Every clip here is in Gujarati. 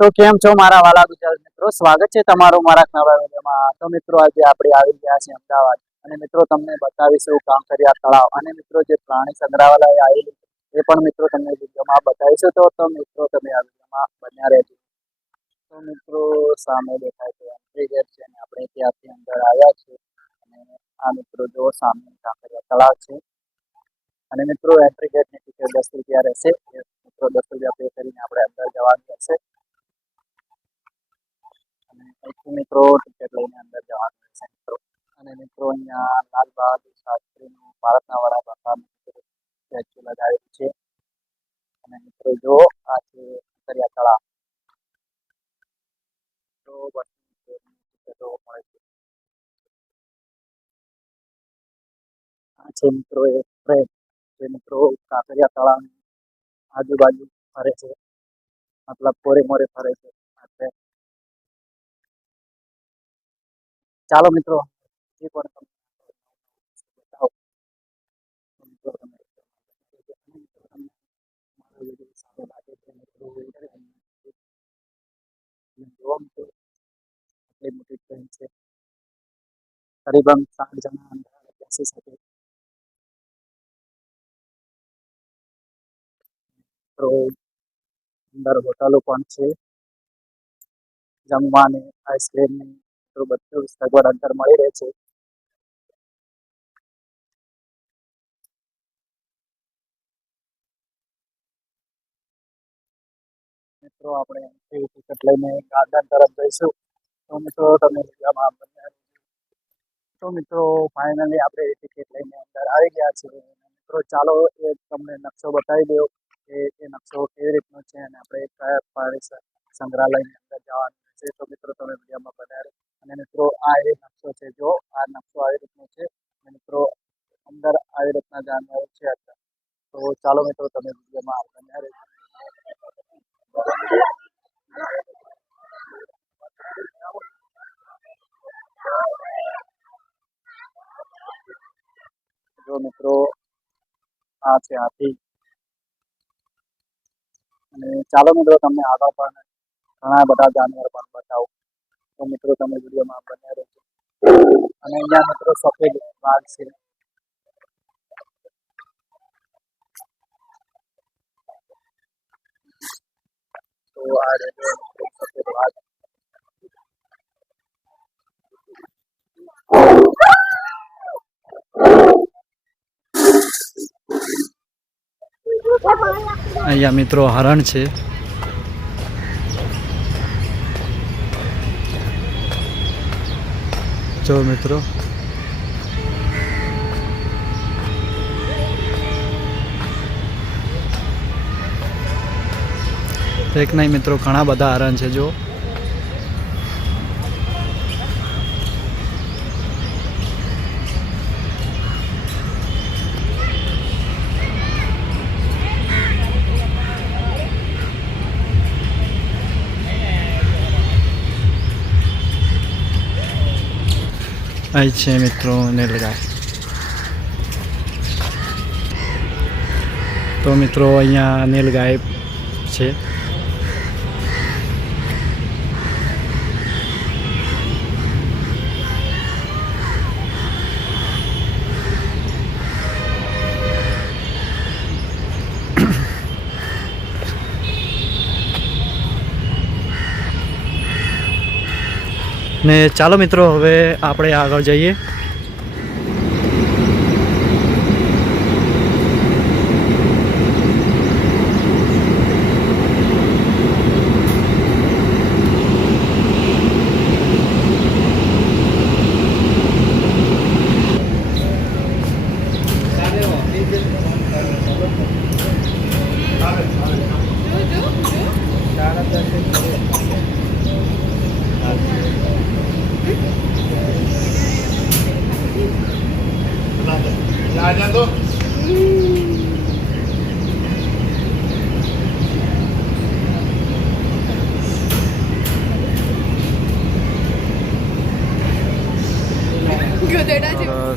તો કેમ છો મારા વાલા ગુજરાત મિત્રો, સ્વાગત છે તમારું મારા નવા વિડીયોમાં। તો મિત્રો આજે આપણે આવી ગયા છીએ અમદાવાદ અને મિત્રો તમને બતાવીશું કાંકરિયા તળાવ અને મિત્રો જે પ્રાણી સંગ્રહાલય આવેલું એ પણ મિત્રો તમને વિડીયોમાં બતાવીશું। તો મિત્રો તમે આ વિડીયોમાં બન્યા રહેજો। તો મિત્રો સામે દેખાય છે એન્ટ્રી ગેટ છે અને આપણે ત્યાંથી અંદર આવ્યા છીએ અને આ મિત્રો જો સામે કાંકરિયા તળાવ છે અને મિત્રો એન્ટ્રી ગેટની ટિકિટ 10 રૂપિયા રહેશે। મિત્રો 10 રૂપિયા પે કરીને આપણે અંદર જવાનું રહેશે અને અહીંથી મિત્રો ટિકિટ લઈને અંદર જવાનું રહેશે મિત્રો। અને મિત્રો અહીંયા લાલ બહાદુર શાસ્ત્રીનું ભારતના વડાપ્રધાનનું સ્ટેચ્યુ લગાવેલું છે અને મિત્રો જો આ છે કાંકરિયા તળાવ। તો બસની ટિકિટો મળે છે। આ છે મિત્રો એ ટ્રેન જે મિત્રો કાંકરિયા તળાવની આજુબાજુ ફરે છે, મતલબ કોરે મોરે ફરે છે આ ટ્રેન। ચાલો મિત્રો હજી પણ તમને બતાવો। તો મિત્રો તમે મારો વિડીયો સારો લાગે છે મિત્રો જોવા મિત્રો આટલી મોટી ટ્રેન છે, કરીબન 60 જણા અંદર બેસી શકે। તો અંદર હોટલો પણ છે, જમવાની આઈસ્ક્રીમની તો બધું સગવડ અંદર મળી રહે છે। મિત્રો આપણે ટિકિટ લઈને ગાર્ડન તરફ જઈશું। તો મિત્રો તમે વિડીયોમાં બન્યા રહેજો। તો મિત્રો ફાઇનલી આપણે ટિકિટ લઈને અંદર આવી ગયા છીએ। મિત્રો ચાલો એ તમને નકશો બતાવી દઉં કે એ નકશો કેવી રીતનો છે અને આપણે કયા પ્રાણી સંગ્રહાલયની અંદર જવાનું છે। તો મિત્રો તમે વિડીયોમાં બન્યા રહો અને મિત્રો આ એ નકશો છે, જો આ નકશો આવી રીતનો છે અને મિત્રો અંદર આવી રીતના જાનવરો છે અત્યારે। તો ચાલો મિત્રો તમે વિડીયોમાં બન્યા રહેજો। જો મિત્રો આ છે હાથી અને ચાલો મિત્રો તમને આગળ પણ ઘણા બધા જાનવર પણ બતાવું। તો મિત્રો તમે વિડીયોમાં બન્યા રહેજો। અને અહીંયા મિત્રો સફેદ વાઘ છે, તો આ રહેજો સફેદ વાઘ। અહીંયા મિત્રો હરણ છે, જો મિત્રો એક નહીં મિત્રો ઘણા બધા હરણ છે। જો અહીં છે મિત્રો નીલગાય। તો મિત્રો અહીંયા નીલગાય છે। ને ચાલો મિત્રો હવે આપણે આગળ જઈએ।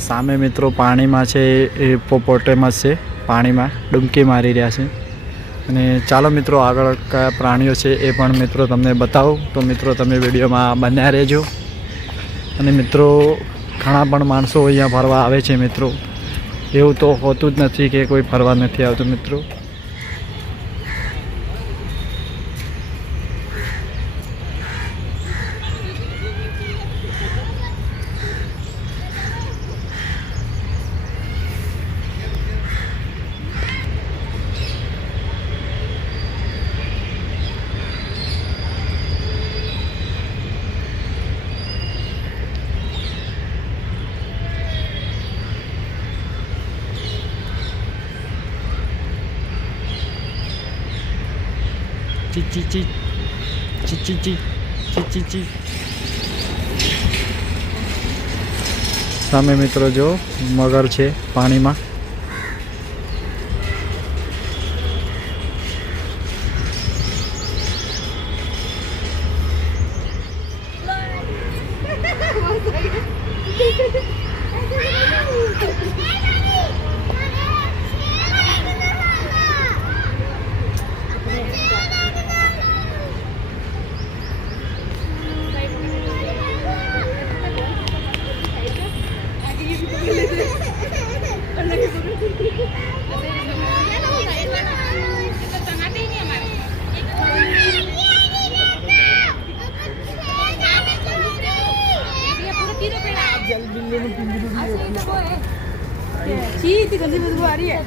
સામે મિત્રો પાણીમાં છે, એ હિપ્પોપોટેમસ છે, પાણીમાં ડૂબકી મારી રહ્યા છે। અને ચાલો મિત્રો આગળ કયા પ્રાણીઓ છે એ પણ મિત્રો તમને બતાવું. તો મિત્રો તમે વિડીયોમાં બન્યા રહેજો. અને મિત્રો ઘણા પણ માણસો અહીંયા ફરવા આવે છે મિત્રો, એવું તો હોતું જ નથી કે કોઈ ફરવા નથી આવતું મિત્રો. ચી ચી ચી ચી ચી ચી ચી ચી. સામે મિત્રો જો મગર છે પાણીમાં. इतनी गंदी बदबू आ रही है।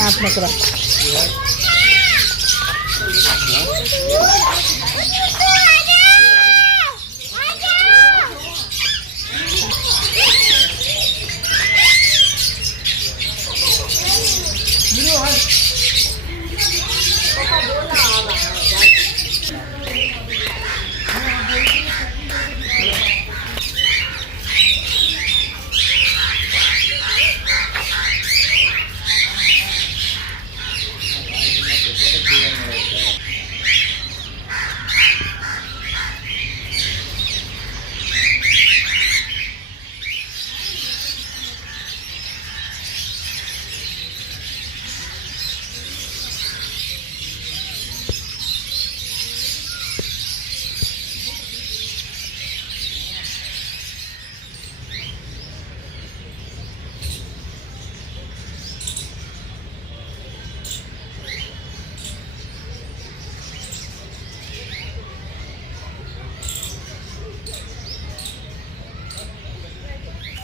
आप नकरा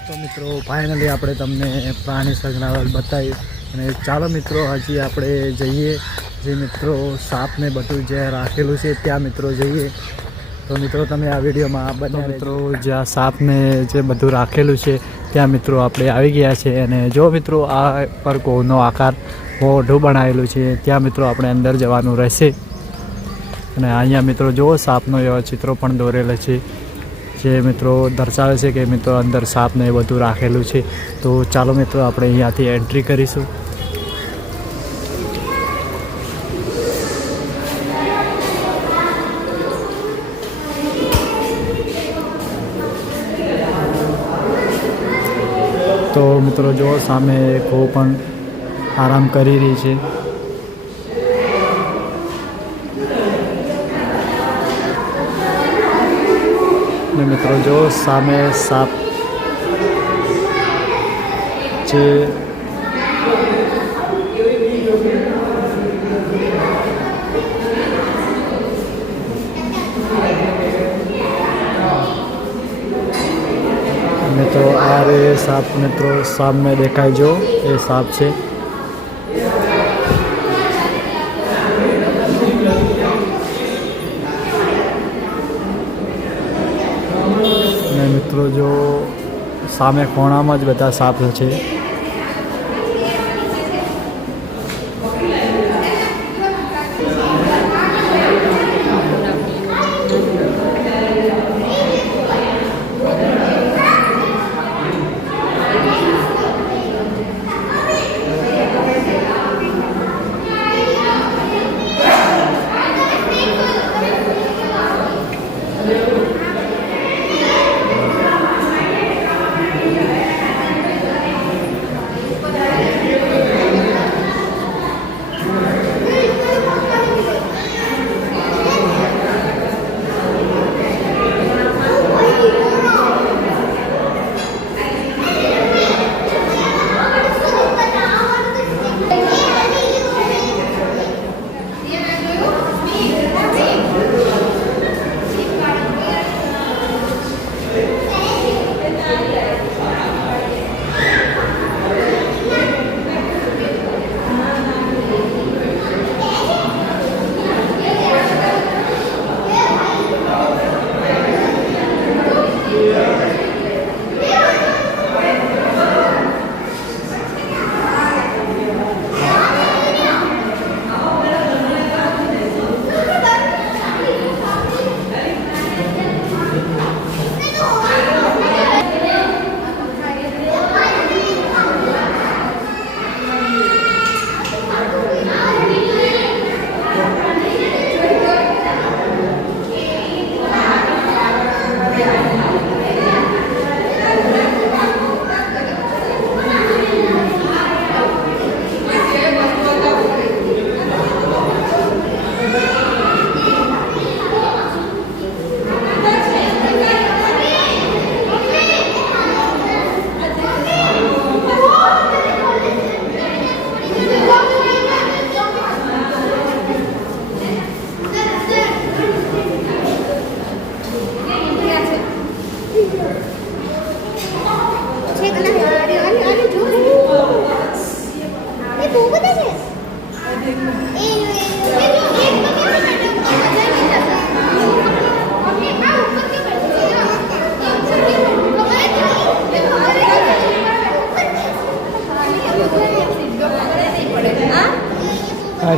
તો મિત્રો ફાઇનલી આપણે તમને પ્રાણી સંગ્રહાલય બતાવ્યું. અને ચાલો મિત્રો હજી આપણે જઈએ જે મિત્રો સાપને બધું જે રાખેલું છે ત્યાં મિત્રો જઈએ. તો મિત્રો તમે આ વિડીયોમાં બન્યા મિત્રો જ્યાં સાપને જે બધું રાખેલું છે ત્યાં મિત્રો આપણે આવી ગયા છે. અને જો મિત્રો આ પર કોનો આકાર મોઢું બનાવેલું છે ત્યાં મિત્રો આપણે અંદર જવાનું રહેશે. અને અહીંયા મિત્રો જુઓ સાપનો એવા ચિત્રો પણ દોરેલા છે જે મિત્રો દર્શાવે છે કે મિત્રો અંદર સાપને એ બધું રાખેલું છે. તો ચાલો મિત્રો આપણે અહીંયાથી એન્ટ્રી કરીશું. તો મિત્રો જો સામે કો પણ આરામ કરી રહી છે. ને મિત્રો જો સામે સાપ છે. મિત્રો આ રે સાપ મિત્રો સામે દેખાય જો એ સાપ છે. ને મિત્રો જો સામે ખૂણામાં જ બધા સાપ છે.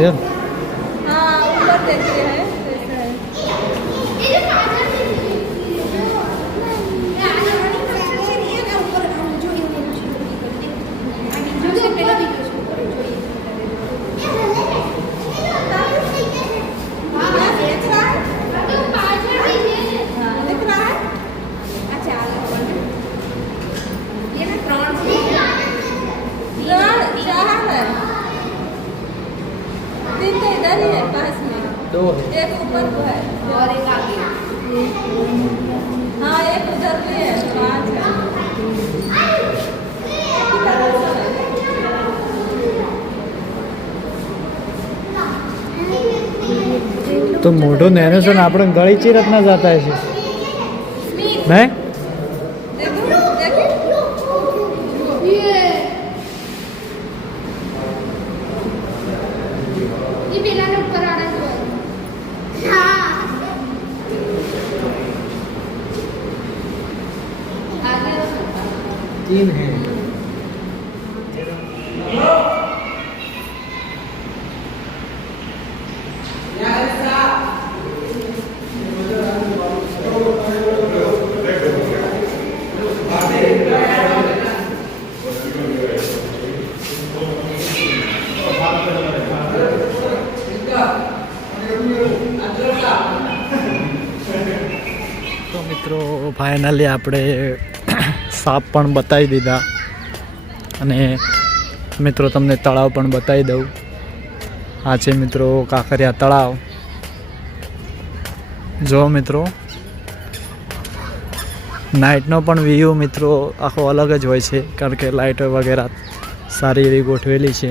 રહ્યો ને. हाँ ऊपर देखिए है वैसा है तीन तो इधर ही है पास में दो एक ऊपर को है और एक आगे हाँ एक उधर भी है पांच है તો મોઢું નેનું છે ને આપણે ગળી ચીરત ના જતા છે નહીં देखो देखो ये बेला ने ऊपर आना चाहिए हाँ आगे तीन है તો મિત્રો ફાઇનલી આપણે સાપ પણ બતાવી દીધા અને મિત્રો તમને તળાવ પણ બતાવી દઉં. આ છે મિત્રો કાંકરિયા તળાવ. જો મિત્રો નાઇટનો પણ વ્યૂ મિત્રો આખો અલગ જ હોય છે કારણ કે લાઇટો વગેરે સારી એવી ગોઠવેલી છે.